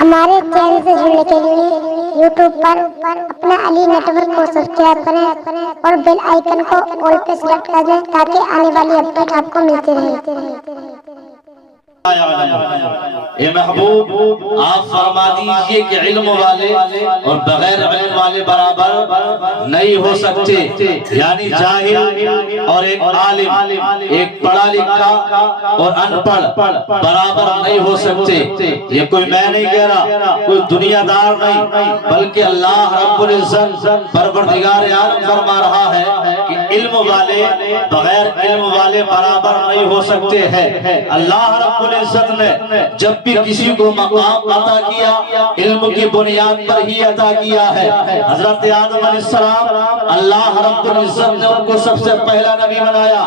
ہمارے چینل سے جڑنے کے لیے یوٹیوب پر اپنا علی نیٹورک کو سبسکرائب کریں اور بیل آئیکن کو آل پہ سلیکٹ کر دیں تاکہ آنے والی اپڈیٹ آپ کو ملتی رہے۔ اے محبوب آپ فرما دیجئے کہ علم والے اور بغیر علم والے برابر نہیں ہو سکتے، یعنی جاہل اور ایک عالم، ایک پڑھا لکھا اور ان پڑھ برابر نہیں ہو سکتے۔ یہ کوئی میں نہیں کہہ رہا، کوئی دنیا دار نہیں، بلکہ اللہ رب العزت پروردگار عالم فرما رہا ہے کہ علم والے بغیر علم والے برابر نہیں ہو سکتے ہیں۔ اللہ رب العزت نے جب بھی کسی کو مقام عطا کیا علم کی بنیاد پر ہی عطا کیا ہے۔ حضرت آدم علیہ السلام اللہ رب العزت نے ان کو سب سے پہلا نبی بنایا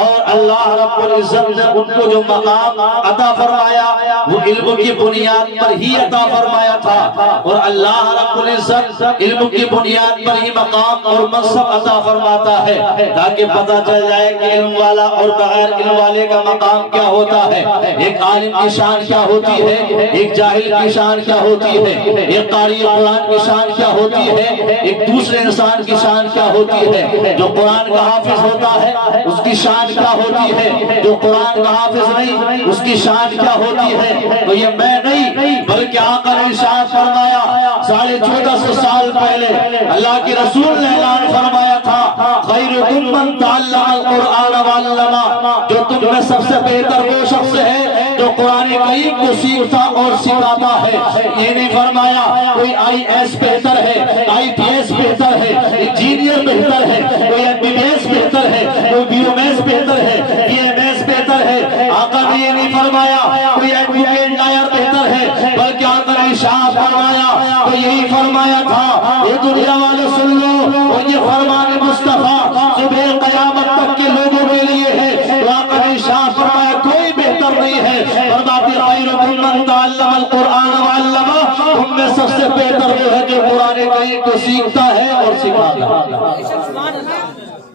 اور اللہ رب العزت نے ان کو جو مقام عطا فرمایا وہ علم کی بنیاد پر ہی عطا فرمایا تھا، اور اللہ رب العزت علم کی بنیاد پر ہی مقام اور منصب عطا فرماتا ہے تاکہ پتہ چل جائے کہ علم والا اور بغیر علم والے کا مقام کیا ہوتا ہے، ایک عالم کی شان کیا ہوتی ہے، ایک جاہل کی شان کیا ہوتی ہے، ایک قاری قرآن کی شان کیا ہوتی ہے، ایک دوسرے انسان کی شان کیا ہوتی ہے۔ جو قرآن کا حافظ ہوتا ہے اس کی شان کیا ہوتی ہے، جو قرآن کا حافظ نہیں اس کی شان کیا ہوتی ہے۔ تو یہ میں نہیں بلکہ آقا نے ارشاد فرمایا 1450 سال پہلے اللہ کے رسول نے اعلان فرمایا تھا خیرکم من تعلم القرآن وعلمہ، جو تم میں سب سے بہتر وہ شخص ہے جو قرآن کریم کو سیکھتا اور سکھاتا ہے۔ یہ نہیں فرمایا کوئی آئی ایس بہتر ہے، آئی پی ایس بہتر ہے، انجینئر بہتر ہے، کوئی ایم بی بی ایس بہتر ہے، کوئی بی ایم ایس بہتر ہے، بی ایم ایس بہتر ہے۔ آقا نے یہ نہیں فرمایا کوئی ایڈوکیٹ لائر بہتر ہے، بلکہ آقا نے ارشاد فرمایا تو یہی فرمایا تھا یہ دنیا والے سن لو، اور یہ فرمان مصطفیٰ صبح قیامت تک کے لوگوں کے لیے ہے۔ تو آقا نے ارشاد فرمایا کوئی بہتر نہیں ہے، فرماتے خیرکم من تعلم القرآن وعلمہ، تم میں سب سے بہتر وہ ہے جو قرآن کریم کو سیکھتا ہے اور سکھاتا ہے۔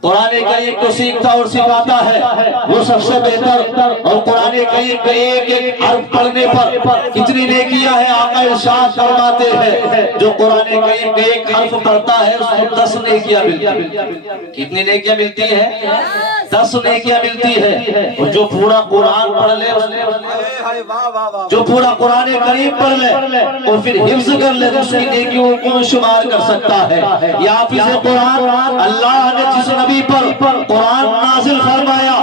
قرآن کریم کو سیکھتا اور سکھاتا ہے وہ سب سے بہتر، اور قرآن کریم کا ایک ایک حرف پڑھنے پر کتنی نیکیاں ہیں آقا ارشاد فرماتے ہیں جو قرآن کریم کا ایک حرف پڑھتا ہے اس کو 10 نیکیاں ملتی ہیں۔ کتنی نیکیاں ملتی ہیں؟ 10 نیکیاں ملتی ہے۔ اور جو پورا قرآن پڑھ لے جو پورا قرآن کریم پڑھ لے اور پھر حفظ کر لے اس کی نیکیوں کو شمار کر سکتا ہے۔ یہ حافظ قرآن اللہ نے جس نبی پر قرآن نازل فرمایا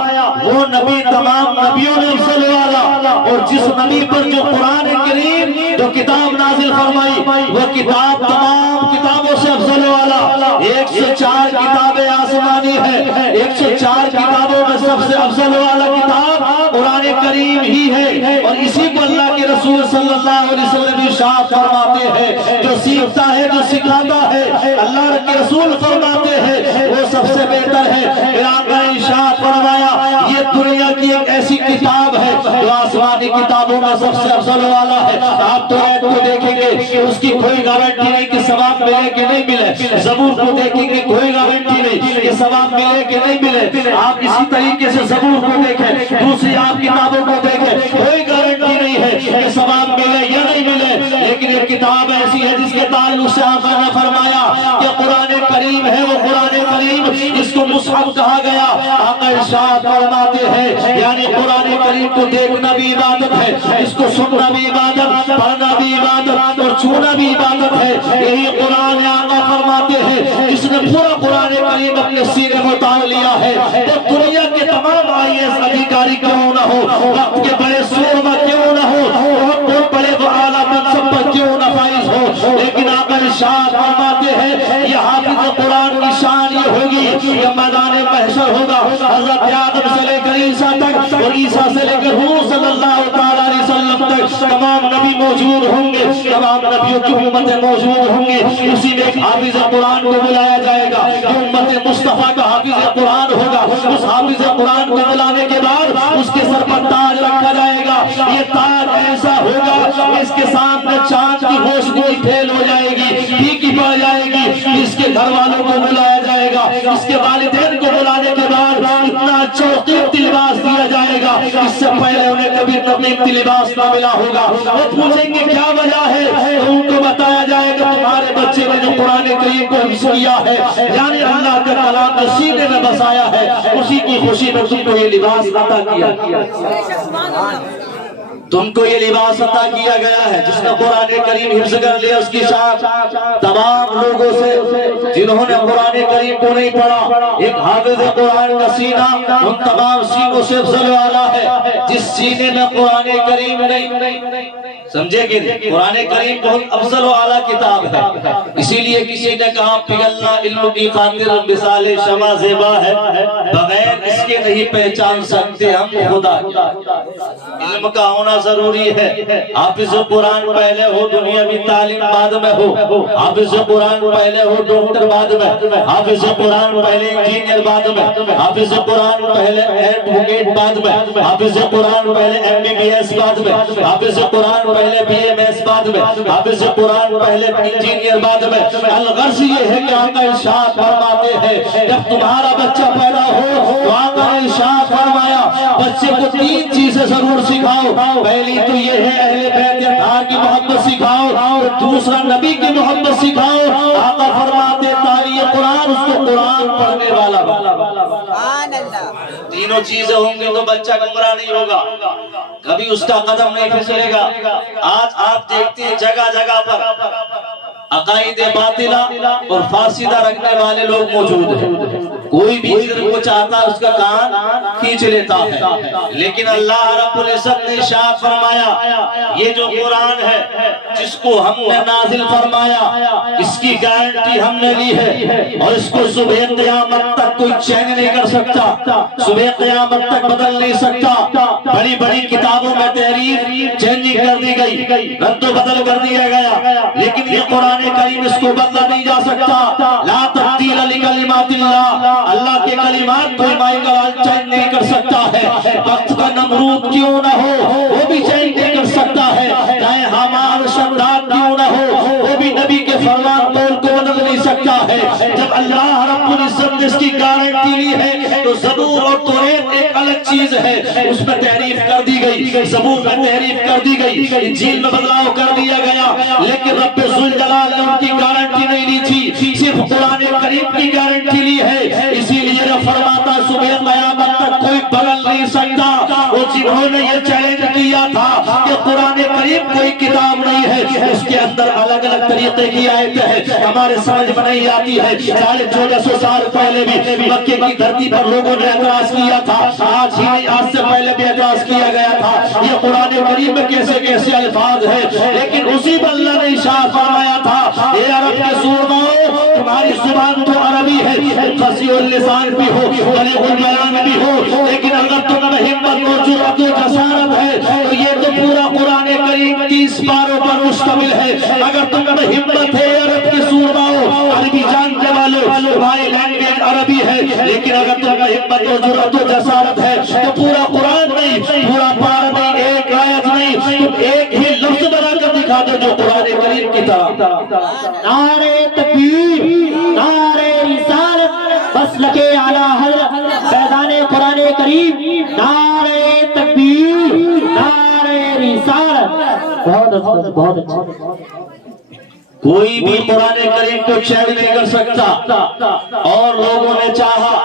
وہ نبی تمام نبیوں نے افضل والا، اور جس نبی پر جو قرآن کریم جو کتاب نازل فرمائی وہ کتاب تمام کتابوں سے افضل والا۔ 104 کتابیں آسمانی ہے، 104 کتابوں میں سب سے افضل والا کتاب قرآن کریم ہی ہے، اور اسی کو اللہ کے رسول صلی اللہ علیہ وسلم ارشاد فرماتے ہیں جو سیکھتا ہے جو سکھاتا ہے اللہ کے رسول فرماتے ہیں وہ سب سے بہتر ہے۔ پھر آقا نے ارشاد فرمایا یہ دنیا کی ایک ایسی کتاب ہے جو آسمانی کتابوں میں سب سے افضل والا ہے۔ آپ تو ایت کو دیکھیں گے کہ اس کی کوئی گارنٹی نہیں کہ ثواب ملے کہ نہیں ملے، زبور کو دیکھیں گے کوئی گارنٹی نہیں کہ ثواب ملے کہ نہیں ملے، آپ اسی طریقے سے زبور کو دیکھیں، دوسری آپ کتابوں کو دیکھیں، کوئی گارنٹی نہیں ہے کہ ثواب ملے یا نہیں ملے، لیکن یہ کتاب ایسی ہے جس کے تعلق سے آقا نے فرمایا کہ قرآن کریم ہے وہ قرآن کریم اس کو مصحف کہا گیا۔ آقا ارشاد فرماتے ہیں یعنی قرآن کریم کو دیکھنا بھی عبادت ہے، اس کو سننا بھی عبادت، پڑھنا بھی عبادت اور چھونا بھی عبادت ہے۔ یہی قرآن آقا فرماتے ہیں جس نے پورا قرآن کریم اپنے سینے میں اتار لیا ہے تو دنیا کے تمام آئی ایس ادھیکاری کیوں نہ ہو، وقت کے بڑے سورما کیوں نہ ہو، بہت بڑے اعلیٰ منصب پر کیوں نہ فائز ہو، لیکن آقا ارشاد فرماتے ہیں یہ حافظ قرآن کی شان یہ ہوگی یہ میدان محشر ہوگا۔ حضرت آدم سے لے کر عیسیٰ تک اور عیسیٰ سے لے کر حضور صلی اللہ علیہ وسلم تک تمام نبی موجود ہوں گے، تمام نبیوں کی امتیں موجود ہوں گے، اسی میں ایک حافظ قرآن کو بلایا جائے گا جو امت مصطفیٰ کا حافظ قرآن ہوگا۔ اس حافظ قرآن کو بلانے کے بعد اس کے سر پر تاج رکھا جائے گا، یہ تاج ایسا ہوگا اس کے سامنے چاند کی روشنی پھیل ہو جائے گی، پھیکی پڑ جائے گی، اس کے گھر والوں کو بلایا جائے گا، اس کے والدین کو بلانے کے بعد اتنا اچھا رقیق لباس دیا جائے گا، اس سے پہلے انہیں کبھی رقیق لباس نہ ملا ہوگا۔ وہ پوچھیں گے کیا وجہ ہے، تو ان کو بتایا جائے گا تمہارے بچے نے جو قرآن کریم کو حفظ کیا ہے، یعنی اللہ کا کلام جو سینے میں بسایا ہے، اسی کی خوشی میں تم کو یہ لباس عطا کیا، تم کو یہ لباس عطا کیا گیا ہے۔ جس نے قرآن کریم حفظ کر لیا اس کی شان تمام لوگوں سے جنہوں نے قرآن کریم کو نہیں پڑھا، ایک حافظ قرآن کا سینہ ان تمام سینوں سے افضل والا ہے۔ جس سینے میں قرآن کریم نہیں، سمجھے کہ قرآن کریم بہت افضل و اعلیٰ کتاب ہے، اسی لیے کسی نے کہا پگھلنا علم کی خاطر مثال شمع زیبا ہے، بغیر اس کے نہیں پہچان سکتے ہم خدا۔ علم کا ہونا ضروری ہے۔ حافظ قرآن پہلے ہو، دنیاوی تعلیم بعد میں ہو۔ حافظ قرآن پہلے ہو، ڈاکٹر بعد میں۔ حافظ قرآن پہلے انجینئر بعد میں۔ حافظ قرآن پہلے ایڈوکیٹ بعد میں۔ حافظ قرآن پہلے MBBS بعد میں۔ حافظ قرآن پہلے BMS بعد میں۔ حافظ قرآن پہلے انجینئر بعد میں۔ الغرض یہ ہے کہ آقا ارشاد فرماتے ہیں جب تمہارا بچہ پیدا ہو تو آقا ارشاد فرمایا بچے کو 3 چیزیں ضرور سکھاؤ۔ پہلی تو یہ ہے اہل بیت اطہار کی محبت سکھاؤ، دوسرا نبی کی محبت سکھاؤ۔ آقا فرماتے تاری قرآن اس کو قرآن پڑھنے والا بنا۔ تینوں چیزیں ہوں گی تو بچہ گمراہ نہیں ہوگا، کبھی اس کا قدم نہیں پھسلے گا۔ آج آپ دیکھتے ہیں جگہ جگہ پر عقائد باطلہ اور فاسدہ رکھنے والے لوگ موجود ہیں۔ کوئی بھی ذکر کو چاہتا ہے اس کا کان کھینچ لیتا ہے، لیکن اللہ رب العزت نے ارشاد فرمایا یہ جو قرآن ہے جس کو ہم نے نازل فرمایا اس کی گارنٹی ہم نے لی ہے، اور اس کو صبح قیامت تک کوئی چینج نہیں کر سکتا، صبح قیامت تک بدل نہیں سکتا۔ بڑی بڑی کتابوں میں تحریف چینجنگ کر دی گئی، رد و بدل کر دیا گیا، لیکن یہ قرآن کریم اس کو بدلا نہیں جا سکتا۔ لا تبدیل لکلمات اللہ، اللہ کے کلمات کوئی مائی کلال چینج نہیں کر سکتا ہے۔ وقت کا نمرود کیوں نہ ہو وہ بھی چینج نہیں کر سکتا ہے، چاہے حامان شداد کیوں نہ ہو وہ بھی نبی کے فرمان قول کو بدل نہیں سکتا ہے۔ جب اللہ رب العزت نے اس کی گارنٹی لی ہے تو زبور اور توریت ایک الگ چیز ہے، اس میں تحریف کر دی گئی، زبور میں تحریف کر دی گئی، انجیل میں بدلاؤ کر دیا گیا، لیکن رب ذوالجلال نے ان کی گارنٹی نہیں لی تھی، صرف قرآن کریم کی گارنٹی لی ہے۔ اسی لیے جو فرماتا صبح قیامت تک کوئی بدل نہیں سکتا۔ وہ جنہوں نے یہ چیلنج کیا تھا کہ قرآن کریم کوئی کتاب نہیں ہے، اس کے اندر الگ الگ طریقے کی آیتیں ہیں، ہمارے سمجھ میں نہیں آتی ہے۔ 1450 سال پہلے بھی مکے کی دھرتی پر لوگوں نے اعتراض کیا تھا، آج ہی نہیں آج سے پہلے بھی اعتراض کیا گیا تھا یہ قرآن کریم میں کیسے کیسے الفاظ ہیں، لیکن اسی پر اللہ نے ارشاد فرمایا تھا اے عرب کے سورماؤ تمہاری زبان تو عربی ہے، فصیح اللسان بھی ہو، بلیغ البیان بھی ہو، لیکن اگر تم میں ہمت و جرأت و جسارت ہے تو یہ تو پورا قرآن کریم 30 پاروں پر مشتمل ہے۔ اگر تم میں ہمت ہے عرب کے سورماؤ، عربی جاننے والوں، تمہاری لینگویج عربی ہے، لیکن اگر تم میں ہمت و جرأت و جسارت ہے تو پورا قرآن نہیں، پورا پارہ نہیں، ایک آیت نہیں، تم ایک ہی لفظ بنا کر دکھا دو جو قرآن کریم کی طرح۔ نعرہ تکبیر، نعرہ رسالت، مسلک اعلی حضرت فیضان قرآن کریم، نعرہ تکبیر، نعرہ رسالت۔ بہت اچھا۔ کوئی بھی قرآن کریم کو چینج نہیں کر سکتا، اور لوگوں نے چاہا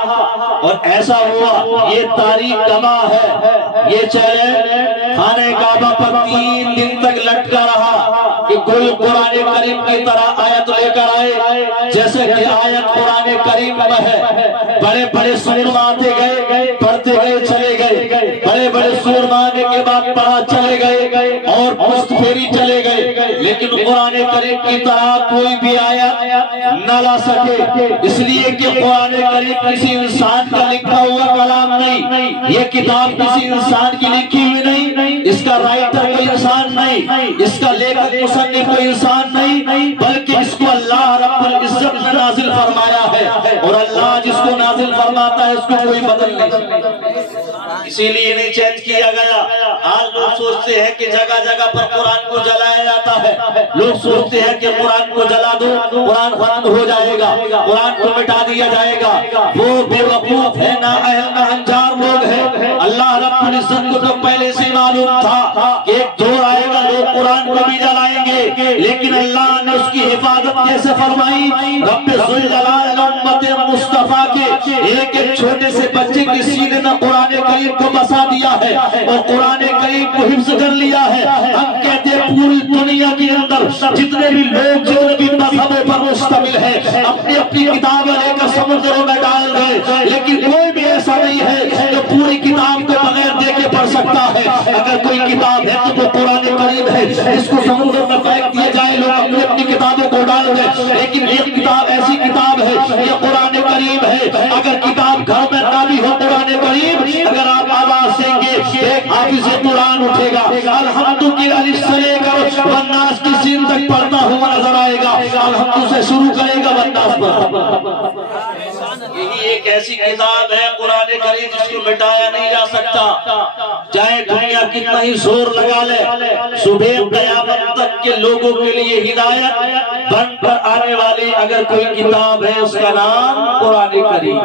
اور ایسا ہوا، یہ تاریخ گواہ ہے۔ یہ چیلنج خانہ کعبہ پر 3 دن تک لٹکا رہا کہ کوئی قرآن کریم کی طرح آیت لے کر آئے جیسے کہ آیت قرآن کریم میں ہے۔ بڑے بڑے سور آتے گئے، پڑھتے گئے، چلے گئے، بڑے بڑے سور آنے کے بعد پڑھا چلے گئے اور پست پھیری چلے گئے، لیکن قرآن کریم کی طرح کوئی بھی آیت نہ لا سکے، اس لیے کہ قرآن کریم کسی انسان کا لکھا ہوا کلام نہیں، یہ کتاب کسی انسان کی لکھی ہوئی نہیں، اس کا رائٹر کوئی انسان نہیں، اس کا لیکھک مصنف کوئی انسان نہیں، بلکہ اس کو اللہ رب العزت نے نازل فرمایا ہے، اور اللہ جس کو نازل فرماتا ہے اس کو کوئی بدل نہیں سکتا، اسی لیے نہیں چینج کیا گیا۔ آج لوگ سوچتے ہیں کہ جگہ جگہ پر قرآن کو جلایا جاتا لوگ سوچتے ہیں کہ قرآن کو جلا دو قرآن ختم ہو جائے گا قرآن کو مٹا دیا جائے گا وہ بے وقوف ہے نااہل ناہنجار لوگ ہیں اللہ رب العزت کو تو پہلے سے معلوم تھا کہ ایک دور آئے گا لوگ قرآن کو بھی جلائیں گے لیکن اللہ نے اس کی حفاظت کیسے فرمائی رب ذوالجلال نے امت مصطفیٰ کے ایک چھوٹے سے بچے کے سینے میں قرآن کریم کو بسا دیا ہے اور قرآن کریم کو حفظ کر لیا ہے ہم کہتے ہیں پوری دنیا کے اندر جتنے بھی لوگ جو بھی مذہبوں پر مشتمل ہے اپنی اپنی کتابیں لے کر سمندروں میں ڈال گئے لیکن کوئی بھی ایسا نہیں ہے جو پوری کتاب کو بغیر دیکھے پڑھ سکتا ہے اگر کوئی کتاب ہے تو وہ قرآن کریم ہے اس کو سمندر میں پھینک دیا جائے لوگ اپنی اپنی کتابوں کو ڈال دیں لیکن ایک کتاب ایسی کتاب ہے یہ قرآن کریم ہے اگر کتاب گھر میں نہ بھی ہو قرآن کریم اگر آپ آواز دیں گے ایک حافظ قرآن اٹھے گا الحمدللہ سے لے کر والناس کی سین تک پڑھتا ہوا نظر آئے گا الحمد سے شروع کرے گا والناس پر یہی ایک ایسی کتاب ہے قرآن کریم جس کو مٹایا نہیں جا سکتا چاہے دنیا کتنا ہی زور لگا لے صبح قیامت تک کے لوگوں کے لیے ہدایت بن کر آنے والی اگر کوئی کتاب ہے اس کا نام قرآن کریم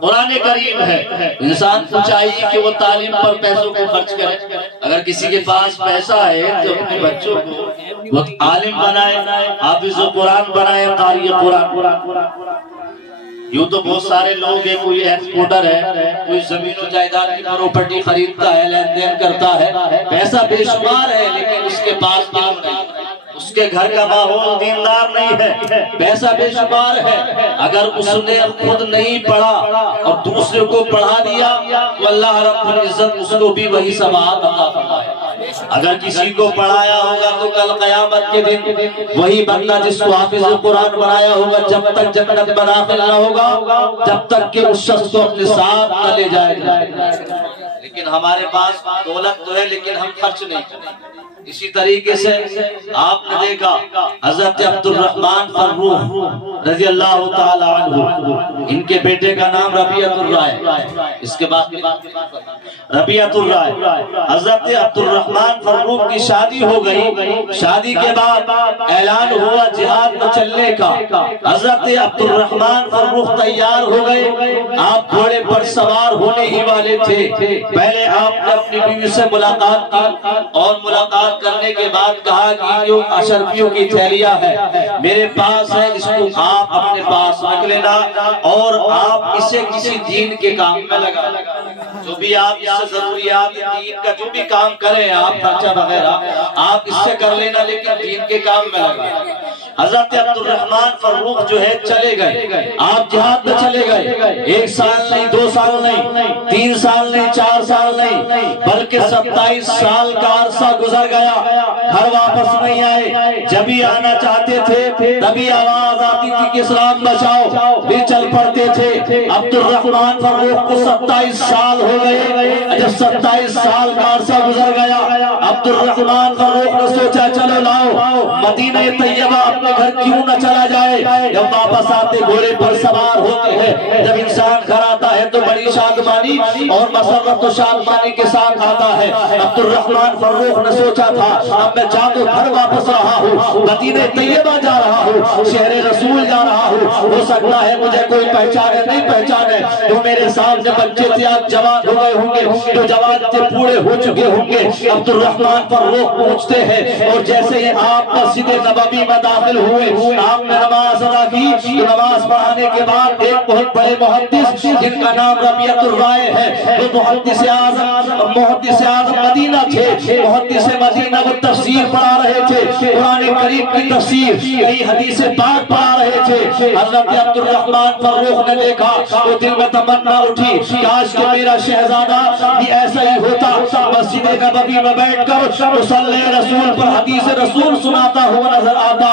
قرآن کریم ہے انسان کو چاہیے کہ وہ تعلیم پر پیسوں کو خرچ کرے اگر کسی کے پاس پیسہ ہے تو اپنے بچوں کو وہ عالم بنائے حافظ قرآن بنائے قاری قرآن یوں تو بہت سارے لوگ ہیں کوئی ایکسپورٹر ہے کوئی زمین و جائیداد کی پراپرٹی خریدتا ہے لین دین کرتا ہے پیسہ بے شمار ہے لیکن اس کے پاس علم نہیں اس کے گھر کا ماحول دیندار نہیں ہے پیسہ بے شمار ہے اگر اس نے خود نہیں پڑھا اور دوسرے کو پڑھا دیا تو اللہ رب العزت اس کو بھی وہی ثواب عطا فرمائے اگر کسی کو پڑھایا ہوگا تو کل قیامت کے دن وہی بندہ جس کو حافظ قرآن بنایا ہوگا جب تک جنت میں داخل نہ ہوگا جب تک کہ اس شخص کو اپنے ساتھ نہ لے جائے گا لیکن ہمارے پاس دولت تو ہے لیکن ہم خرچ نہیں کرتے اسی طریقے سے آپ نے دیکھا حضرت عبد الرحمن فروخ رضی اللہ تعالی عنہ ان کے بیٹے کا نام ربیعۃ الرائے اس کے بعد ربیعۃ الرائے حضرت عبد الرحمن فروخ کی شادی ہو گئی شادی کے بعد اعلان ہوا جہاد میں چلنے کا حضرت عبد الرحمن فروخ تیار ہو گئے آپ گھوڑے پر سوار ہونے ہی والے تھے پہلے آپ نے اپنی بیوی سے ملاقات کی اور ملاقات کرنے کے بعد کہا کہ جو اشرفیوں کی تھیلیاں ہے میرے پاس ہے اس کو آپ اپنے پاس رکھ لینا اور آپ اسے کسی دین کے کام میں لگا جو بھی آپ اس سے ضروریات دین کا جو بھی کام کریں آپ خرچہ وغیرہ آپ اس سے کر لینا لیکن دین کے کام میں لگا حضرت عبد الرحمن فروخ جو ہے چلے گئے آپ جہاد میں چلے گئے 1 سال نہیں 2 سال نہیں 3 سال نہیں 4 سال نہیں بلکہ 27 سال کا عرصہ گزر گیا گھر واپس نہیں آئے جب بھی آنا چاہتے تھے تبھی آواز آتی تھی کہ اسلام بچاؤ بھی چل پڑتے تھے عبد الرحمن فروخ کو 27 سال ہو گئے جب 27 سال کا عرصہ گزر گیا عبد الرحمن فروخ نے سوچا چلو لاؤ مدینہ طیبہ اپنے گھر کیوں نہ چلا جائے جب واپس آتے گھوڑے پر سوار ہوتے ہیں جب انسان گھر آتا ہے تو بڑی شادمانی اور مسرت و شادمانی کے ساتھ آتا ہے عبد الرحمن فروخ نے سوچا تھا اب میں جا تو گھر واپس رہا ہوں مدینہ طیبہ جا رہا ہوں شہر رسول جا رہا ہوں ہو سکتا ہے مجھے کوئی پہچانے نہیں پہچانے تو میرے سامنے بچے تھے آج جوان ہو گئے ہوں گے جو جوان تھے پورے ہو چکے ہوں گے عبد الرحمن فروخ پہنچتے ہیں اور جیسے ہی آپ مسجد نبوی میں داخل ہوئے آپ نے نماز ادا کی نماز پڑھانے کے بعد ایک بہت بڑے محدث جن کا نام ربیعۃ الرائے ہے وہ محدث اعظم مدینہ تھے محدث مدینہ وہ تفسیر پڑھا رہے تھے قرآن کریم کی تفسیر کئی حدیث پاک پڑھا رہے تھے حضرت عبد الرحمن فروخ نے دیکھا وہ دل میں تمنا اٹھی کاش کہ میرا شہزادہ بھی ایسا ہی ہوتا مسجد نبوی میں بیٹھ کر مصلی رسول پر حدیث رسول سناتا ہوا نظر آتا